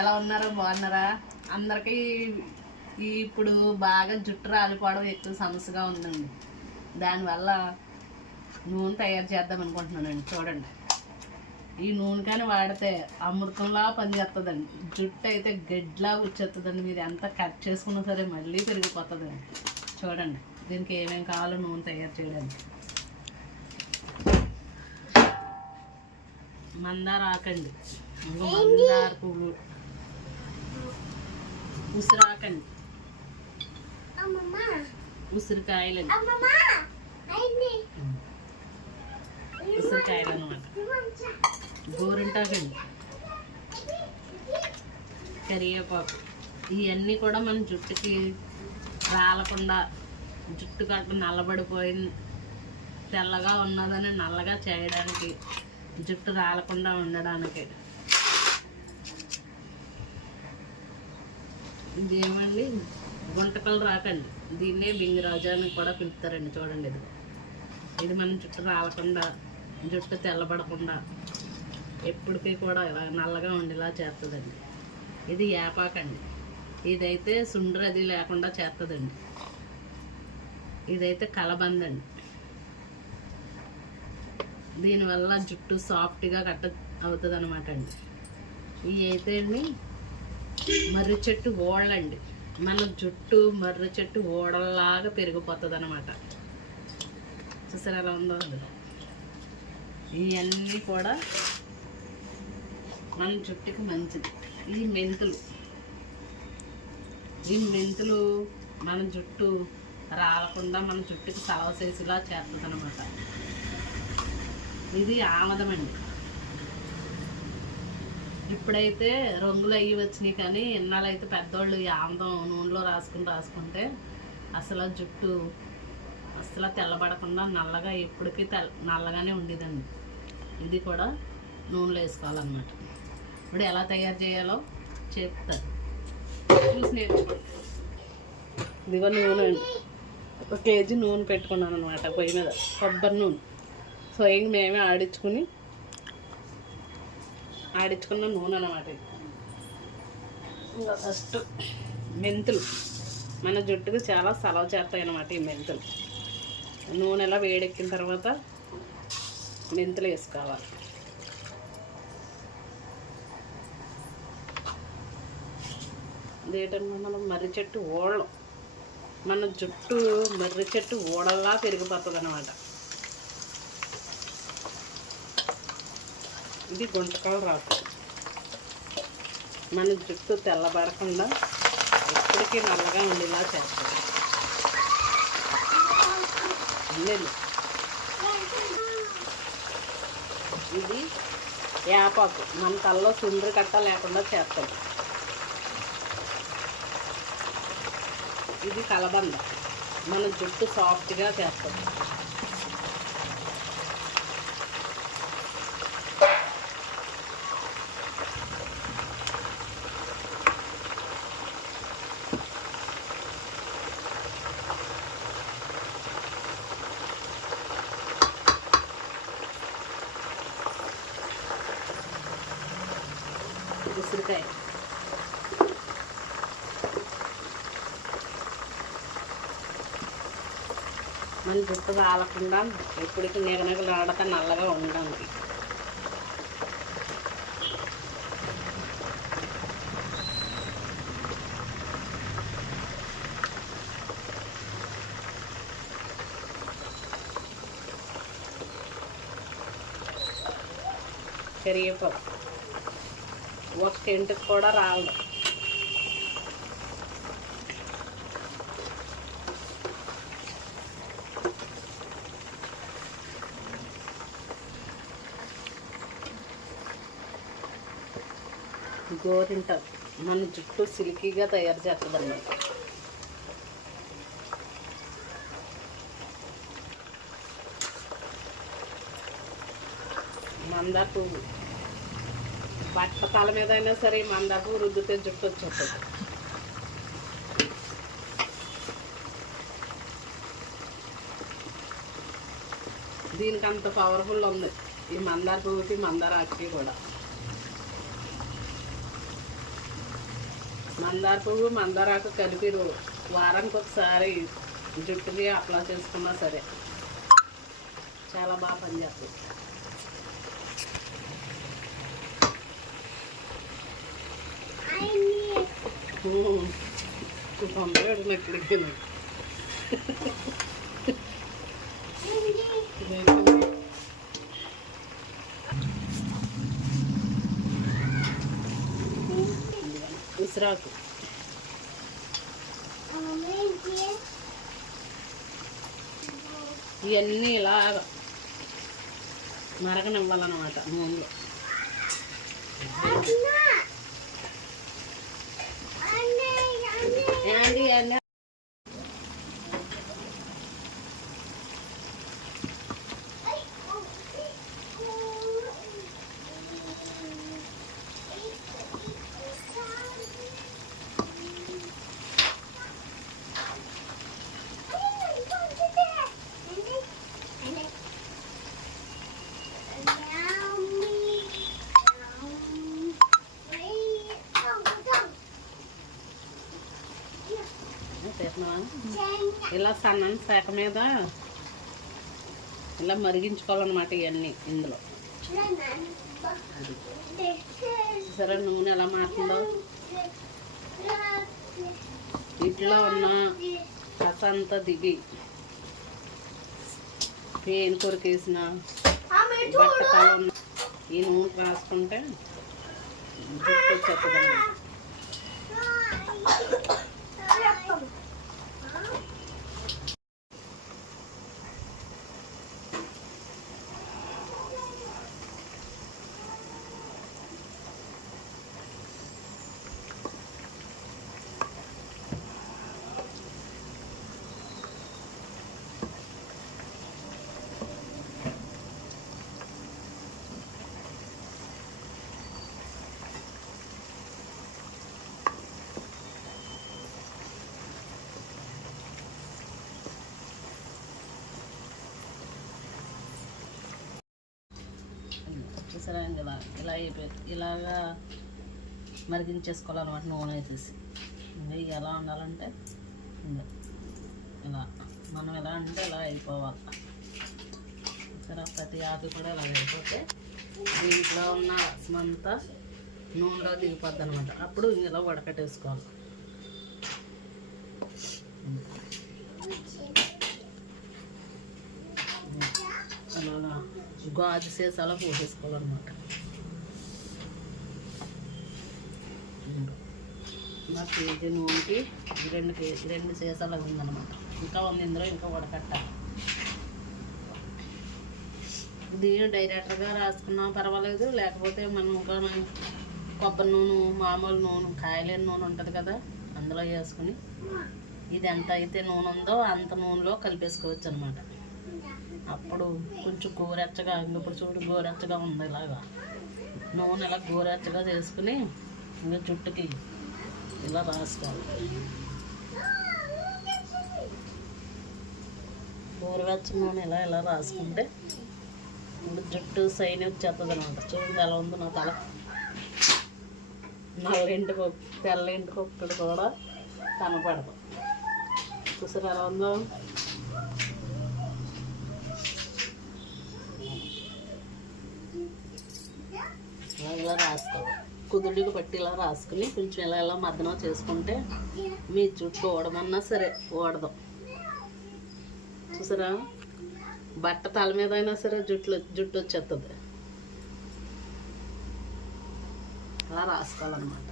ఎలా ఉన్నారో బాగున్నారా? అందరికీ ఇప్పుడు బాగా జుట్టు రాలిపోవడం ఎక్కువ సమస్యగా ఉందండి. దానివల్ల నూనె తయారు చేద్దాం అనుకుంటున్నానండి. చూడండి, ఈ నూనె కానీ వాడితే అమృతంలా పనిచేస్తుందండి. జుట్టు అయితే గడ్లా వచ్చేస్తుందండి. మీరు ఎంత కట్ చేసుకున్నా సరే మళ్ళీ పెరిగిపోతుందండి. చూడండి, దీనికి ఏమేమి కావాలో నూనె తయారు చేయడానికి. మందార ఆకండి, మందార పువ్వు, ఉసిరాకండి, ఉసిరికాయలండి, ఉసిరికాయలు అనమాట, గోరింటాకండి, కరివేపాకు. ఇవన్నీ కూడా మన జుట్టుకి రాలకుండా, జుట్టు కట్ట నల్లబడిపోయింది తెల్లగా ఉన్నదని నల్లగా చేయడానికి, జుట్టు రాలకుండా ఉండడానికి. ఇదేమండి గుంటకలు రాకండి, దీన్నే బింగిరాజు అని కూడా పిలుస్తారండి. చూడండి, ఇది మన జుట్టు రాలకుండా, జుట్టు తెల్లబడకుండా ఎప్పటికీ కూడా నల్లగా ఉండేలా చేస్తుందండి. ఇది యాపాకండి, ఇదైతే సుండ్రు అది లేకుండా చేస్తుందండి. ఇదైతే కలబందండి, దీనివల్ల జుట్టు సాఫ్ట్గా కట్ట అవుతుంది అనమాట అండి. ఇవి అయితే అండి మర్రి చెట్టు ఓళ్ళండి, మన జుట్టు మర్రి చెట్టు ఓడల్లాగా పెరిగిపోతుంది అనమాట. చూసారు ఎలా ఉందో? ఇవన్నీ కూడా మన జుట్టుకి మంచిది. ఈ మెంతులు మన జుట్టు రాలకుండా మన జుట్టుకి సలవసేసిలా చేస్తుంది అనమాట. ఇది ఆమదం అండి. ఇప్పుడైతే రంగులు అయ్యి వచ్చినాయి, కానీ ఇన్నాళ్ళైతే పెద్దోళ్ళు ఈ ఆమదం నూనెలో రాసుకుంటే అసలు జుట్టు అసలు తెల్లబడకుండా నల్లగా ఎప్పటికీ నల్లగానే ఉండేదండి. ఇది కూడా నూనెలో వేసుకోవాలన్నమాట. ఇప్పుడు ఎలా తయారు చేయాలో చెప్తారు, చూసి నేర్చుకోండి. ఇదిగో నూనె అండి, 1 కేజీ నూనె పెట్టుకున్నాను అనమాట పొయ్యి మీద, కొబ్బరి నూనె. స్వయంగా మేమే ఆడించుకున్న నూనె అనమాట. ఇంకా ఫస్ట్ మెంతులు, మన జుట్టుకు చాలా సలవ చేస్తాయి అన్నమాట ఈ మెంతులు. నూనె ఎలా వేడెక్కిన తర్వాత మెంతులు వేసుకోవాలి. ఇదేంటన్నా మనం మర్రి చెట్టు ఓళ్ళం, మన జుట్టు మర్రి చెట్టు ఓడల్లా పెరిగిపోతుంది అన్నమాట. ఇది గుంటకలు రాకు, మన జుట్టు తెల్లబడకుండా ఎప్పటికీ నల్లగా ఉండేలా చేస్తుంది. ఇది యాపాకు, మన తలలో సుండ్రి కట్ట లేకుండా చేస్తుంది. ఇది కలబంద, మన జుట్టు సాఫ్ట్గా చేస్తుంది. ఉసిరికాయ, మన జుట్టు రాలకుండా ఎప్పటికీ నిగనగలు ఆడతా నల్లగా ఉండడానికి. కరివేపాకు, ఒక సెంటుకు కూడా రాలదు. గోరింటాకు, మన జుట్టు సిల్కీగా తయారు చేస్తుంది అన్నమాట. మందార పువ్వు, బట్ట తల మీద అయినా సరే మందార పువ్వు రుద్దితే జుట్టు వచ్చేస్తుంది. దీనికి అంత పవర్ఫుల్ ఉంది ఈ మందార పువ్వుకి, మందార ఆకుకి కూడా. మందార పువ్వు మందారాకు కలిపి వారానికి ఒకసారి జుట్టుకి అప్లై చేసుకున్నా సరే చాలా బాగా పనిచేస్తుంది. తొందరగా ఇక్కడికి ఉసిరాకు ఇవన్నీ ఇలా మరగనివ్వాలన్నమాట నూనెలో. ఏంటి అన్నీ ఇలా సన్నని శాఖ మీద ఇలా మరిగించుకోవాలన్నమాట. ఇవన్నీ ఇందులో సరే నూనె ఎలా మారుతుందో, ఇంట్లో ఉన్న కస అంతా దిగి పేను కొరికేసిన బట్టకాలు ఉన్న ఈ నూనె రాసుకుంటే జుట్టు వచ్చేస్తుందన్నమాట. చూసారా ఇలా ఇలా ఇలాగా మరిగించేసుకోవాలన్నమాట నూనె వేసేసి. ఇవి ఎలా ఉండాలంటే ఇలా మనం ఎలా అంటే ఇలా అయిపోవాలి. సరే ప్రతి ఆకు కూడా ఇలా అయిపోతే దీంట్లో ఉన్న రసమంతా నూనెలో దిగిపోద్ది అనమాట. అప్పుడు ఇలా వడకట్టేసుకోవాలి. అలాగా గాజు సీసాలో పోసేసుకోవాలన్నమాట. మా కేజీ నూనెకి 2 సీసాలు ఉందన్నమాట. ఇంకా ఉంది ఇందులో, ఇంకా వడకట్టాలి. దీన్ని డైరెక్ట్గా రాసుకున్నా పర్వాలేదు, లేకపోతే మనం ఇంకా కొబ్బరి నూనె, మామూలు నూనె, కాయలేని నూనె ఉంటుంది కదా, అందులో వేసుకుని ఇది ఎంత అయితే నూనె ఉందో అంత నూనెలో కలిపేసుకోవచ్చు అనమాట. అప్పుడు కొంచెం గోరెచ్చగా, ఇప్పుడు చూడు గోరెచ్చగా ఉంది. ఇలాగా నూనె ఇలా గోరెచ్చగా చేసుకుని ఇంకా జుట్టుకి ఇలా రాసుకోవాలి. గోరువెచ్చ నూనె ఇలా రాసుకుంటే ఇప్పుడు జుట్టు సైన్ వచ్చేస్తుంది అనమాట. చూడండి ఎలా ఉందో నా తల. తెల్ల ఇంటికొక్కడు కూడా కనపడదు. చూసారు ఎలా ఉందో. ఇలా రాసుకోవాలి. కుదుడికి పట్టి ఇలా రాసుకుని కొంచెం ఇలా మద్దన చేసుకుంటే మీ జుట్టు ఓడమన్నా సరే ఓడదాం. చూసారా, బట్ట తల మీద అయినా సరే జుట్టు వచ్చేస్తుంది. అలా రాసుకోవాలన్నమాట.